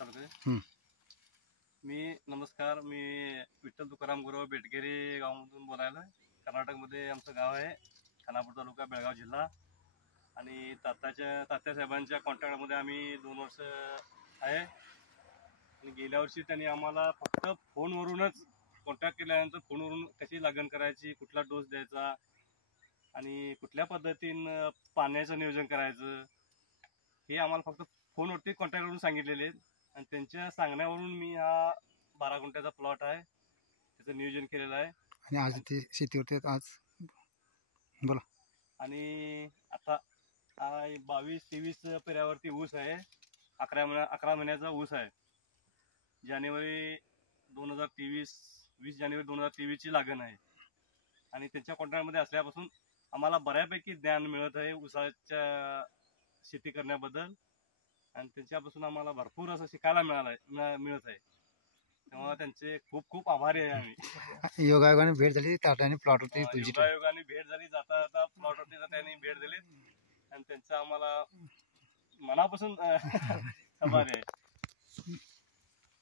तालुक्यात. नमस्कार, मी विठ्ठल तुकाराम गुरव बेटगेरी गावामधून बोलायला. कर्नाटकमध्ये आमचं गाव आहे, खानापूर तालुका, बेळगाव जिल्हा. आणि तात्यासाहेबांच्या कॉन्टॅक्टमध्ये आम्ही 2 वर्ष आहे. आणि गेल्या वर्षी त्यांनी आम्हाला फक्त फोनवरूनच कॉन्टॅक्ट केल्यानंतर फोनवरून कशी लागण करायची, कुठला डोस द्यायचा आणि कुठल्या पद्धतीनं पाण्याचं नियोजन करायचं हे आम्हाला फक्त फोनवरती कॉन्टॅक्टवरून सांगितलेले आहेत. आणि त्यांच्या सांगण्यावरून मी हा 12 गुंठ्याचा प्लॉट आहे, त्याचं नियोजन केलेलं आहे. आणि आज ते शेतीवरती आज बोला. आणि आता 22-23 पेऱ्यावरती ऊस आहे. 11 महिन्याचा ऊस आहे. 20 जानेवारी 2023 ची लागण आहे. आणि त्यांच्या कॉन्टॅक्टमध्ये असल्यापासून आम्हाला बऱ्यापैकी ज्ञान मिळत आहे ऊसाच्या शेती करण्याबद्दल. आणि त्यांच्यापासून आम्हाला भरपूर असं शिकायला मिळत आहे. तेव्हा त्यांचे खूप खूप आभारी आहे आम्ही. योगायोगाने भेट झाली, तात्याने प्लॉटवरती योगायोगाने भेट झाली, जाता जाता प्लॉटवरती त्यांनी भेट दिली आणि त्यांचा आम्हाला मनापासून आभारी आहे.